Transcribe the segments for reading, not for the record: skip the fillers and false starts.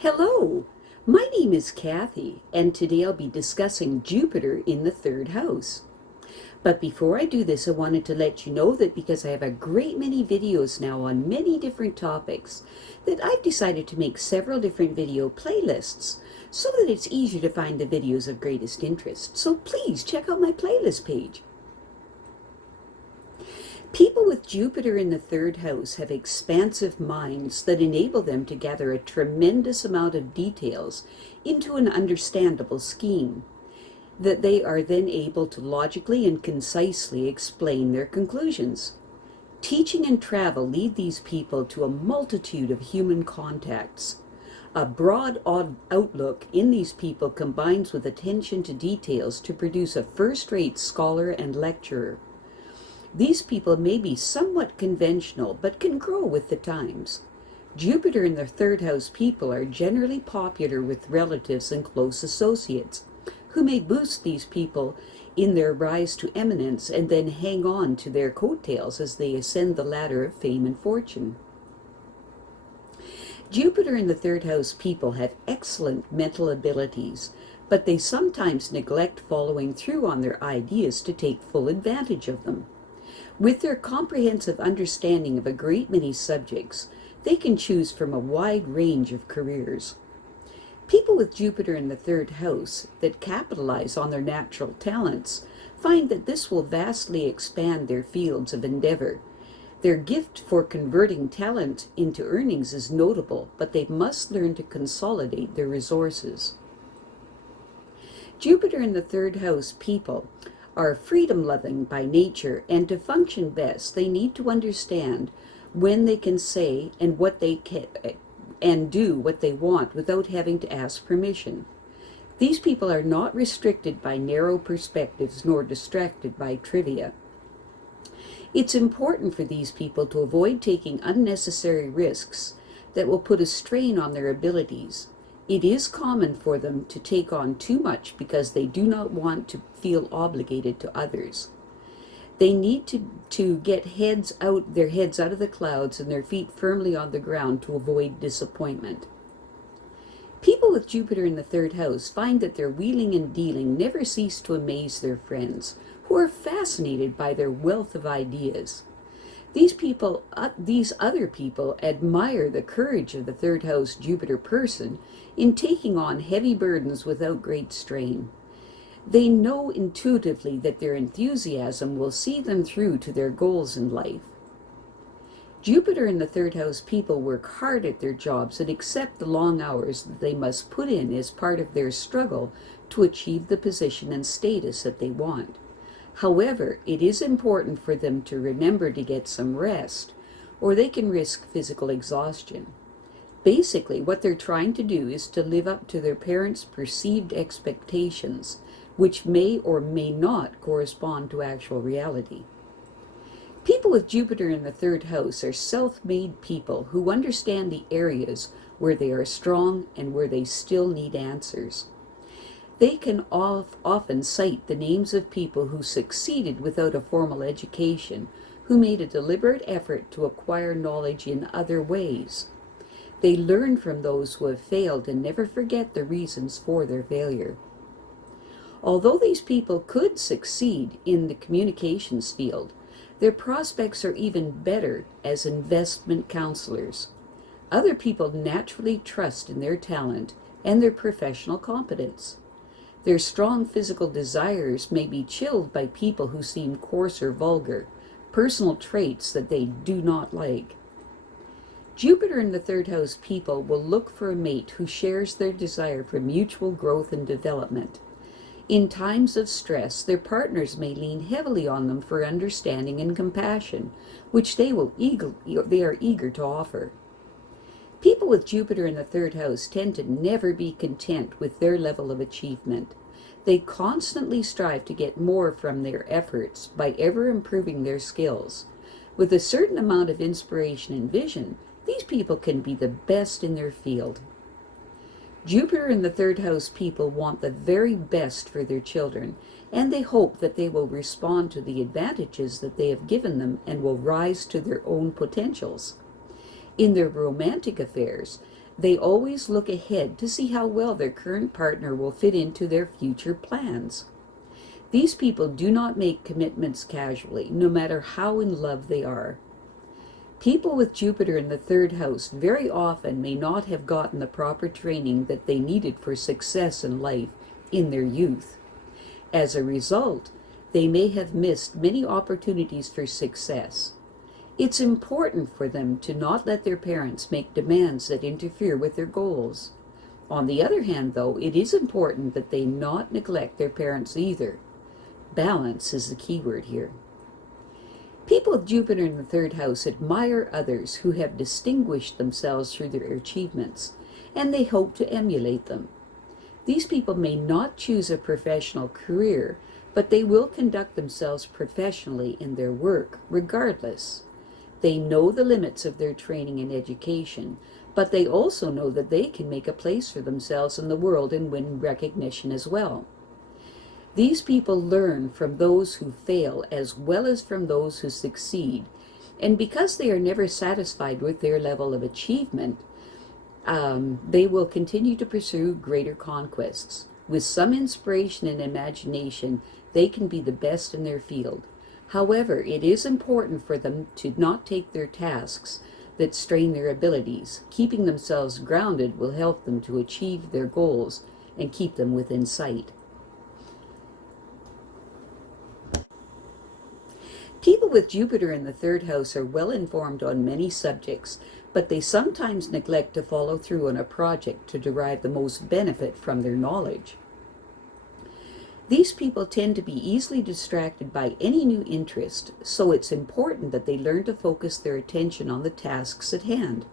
Hello, my name is Kathy, and today I'll be discussing Jupiter in the third house. But before I do this, I wanted to let you know that because I have a great many videos now on many different topics, that I've decided to make several different video playlists so that it's easier to find the videos of greatest interest. So please check out my playlist page. People with Jupiter in the third house have expansive minds that enable them to gather a tremendous amount of details into an understandable scheme, that they are then able to logically and concisely explain their conclusions. Teaching and travel lead these people to a multitude of human contacts. A broad outlook in these people combines with attention to details to produce a first-rate scholar and lecturer. These people may be somewhat conventional, but can grow with the times. Jupiter in the third house people are generally popular with relatives and close associates, who may boost these people in their rise to eminence and then hang on to their coattails as they ascend the ladder of fame and fortune. Jupiter in the third house people have excellent mental abilities, but they sometimes neglect following through on their ideas to take full advantage of them. With their comprehensive understanding of a great many subjects, they can choose from a wide range of careers. People with Jupiter in the third house that capitalize on their natural talents find that this will vastly expand their fields of endeavor. Their gift for converting talent into earnings is notable, but they must learn to consolidate their resources. Jupiter in the third house people are freedom-loving by nature, and to function best, they need to understand when they can say and what they can and do what they want without having to ask permission. These people are not restricted by narrow perspectives nor distracted by trivia. It's important for these people to avoid taking unnecessary risks that will put a strain on their abilities. It is common for them to take on too much because they do not want to feel obligated to others. They need to get their heads out of the clouds and their feet firmly on the ground to avoid disappointment. People with Jupiter in the third house find that their wheeling and dealing never cease to amaze their friends, who are fascinated by their wealth of ideas. These other people admire the courage of the third house Jupiter person in taking on heavy burdens without great strain. They know intuitively that their enthusiasm will see them through to their goals in life. Jupiter in the third house people work hard at their jobs and accept the long hours that they must put in as part of their struggle to achieve the position and status that they want. However, it is important for them to remember to get some rest, or they can risk physical exhaustion. Basically, what they're trying to do is to live up to their parents' perceived expectations, which may or may not correspond to actual reality. People with Jupiter in the third house are self-made people who understand the areas where they are strong and where they still need answers. They can often cite the names of people who succeeded without a formal education, who made a deliberate effort to acquire knowledge in other ways. They learn from those who have failed and never forget the reasons for their failure. Although these people could succeed in the communications field, their prospects are even better as investment counselors. Other people naturally trust in their talent and their professional competence. Their strong physical desires may be chilled by people who seem coarse or vulgar, personal traits that they do not like. Jupiter in the third house people will look for a mate who shares their desire for mutual growth and development. In times of stress, their partners may lean heavily on them for understanding and compassion, which they are eager to offer. People with Jupiter in the third house tend to never be content with their level of achievement. They constantly strive to get more from their efforts by ever improving their skills. With a certain amount of inspiration and vision, these people can be the best in their field. Jupiter in the third house people want the very best for their children, and they hope that they will respond to the advantages that they have given them and will rise to their own potentials. In their romantic affairs, They always look ahead to see how well their current partner will fit into their future plans. These people do not make commitments casually, no matter how in love they are. People with Jupiter in the third house very often may not have gotten the proper training that they needed for success in life in their youth. As a result, they may have missed many opportunities for success. It's important for them to not let their parents make demands that interfere with their goals. On the other hand, though, it is important that they not neglect their parents either. Balance is the key word here. People with Jupiter in the third house admire others who have distinguished themselves through their achievements, and they hope to emulate them. These people may not choose a professional career, but they will conduct themselves professionally in their work, regardless. They know the limits of their training and education, but they also know that they can make a place for themselves in the world and win recognition as well. These people learn from those who fail as well as from those who succeed, and because they are never satisfied with their level of achievement, they will continue to pursue greater conquests. With some inspiration and imagination, they can be the best in their field. However, it is important for them to not take their tasks that strain their abilities. Keeping themselves grounded will help them to achieve their goals and keep them within sight. People with Jupiter in the third house are well informed on many subjects, but they sometimes neglect to follow through on a project to derive the most benefit from their knowledge. These people tend to be easily distracted by any new interest, so it's important that they learn to focus their attention on the tasks at hand.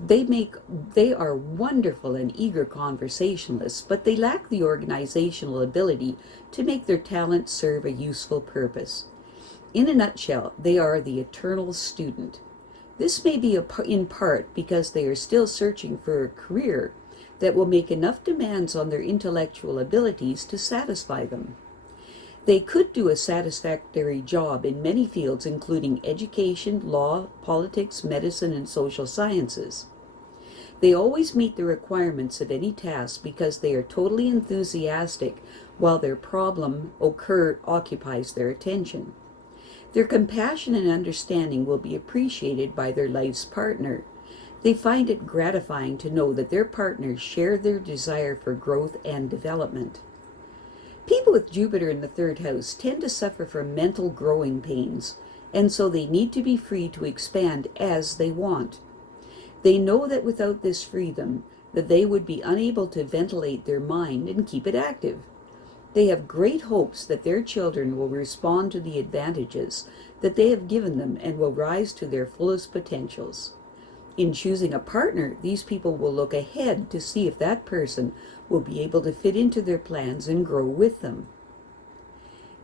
They are wonderful and eager conversationalists, but they lack the organizational ability to make their talents serve a useful purpose. In a nutshell, they are the eternal student. This may be in part because they are still searching for a career that will make enough demands on their intellectual abilities to satisfy them. They could do a satisfactory job in many fields, including education, law, politics, medicine, and social sciences. They always meet the requirements of any task because they are totally enthusiastic while their problem occupies their attention. Their compassion and understanding will be appreciated by their life's partner. They find it gratifying to know that their partners share their desire for growth and development. People with Jupiter in the third house tend to suffer from mental growing pains, and so they need to be free to expand as they want. They know that without this freedom, that they would be unable to ventilate their mind and keep it active. They have great hopes that their children will respond to the advantages that they have given them and will rise to their fullest potentials. In choosing a partner, these people will look ahead to see if that person will be able to fit into their plans and grow with them.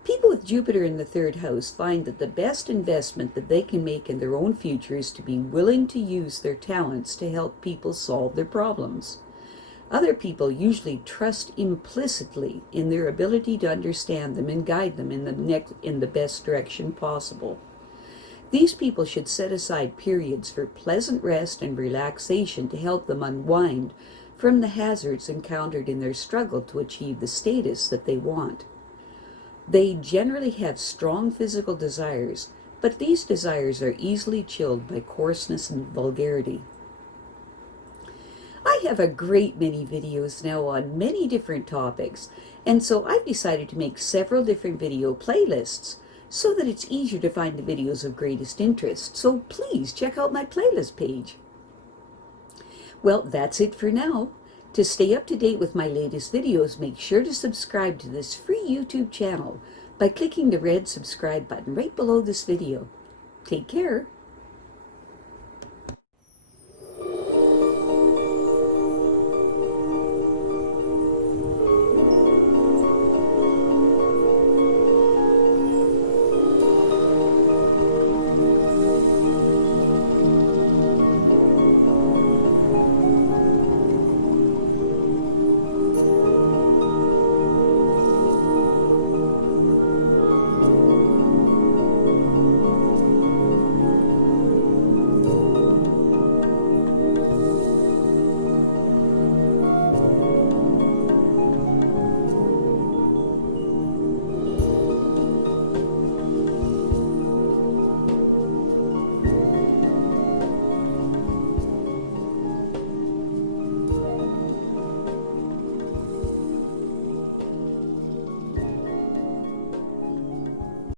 People with Jupiter in the third house find that the best investment that they can make in their own future is to be willing to use their talents to help people solve their problems. Other people usually trust implicitly in their ability to understand them and guide them in the best direction possible. These people should set aside periods for pleasant rest and relaxation to help them unwind from the hazards encountered in their struggle to achieve the status that they want. They generally have strong physical desires, but these desires are easily chilled by coarseness and vulgarity. I have a great many videos now on many different topics, and so I've decided to make several different video playlists so that it's easier to find the videos of greatest interest. So please check out my playlist page. Well, that's it for now. To stay up to date with my latest videos, make sure to subscribe to this free YouTube channel by clicking the red subscribe button right below this video. Take care.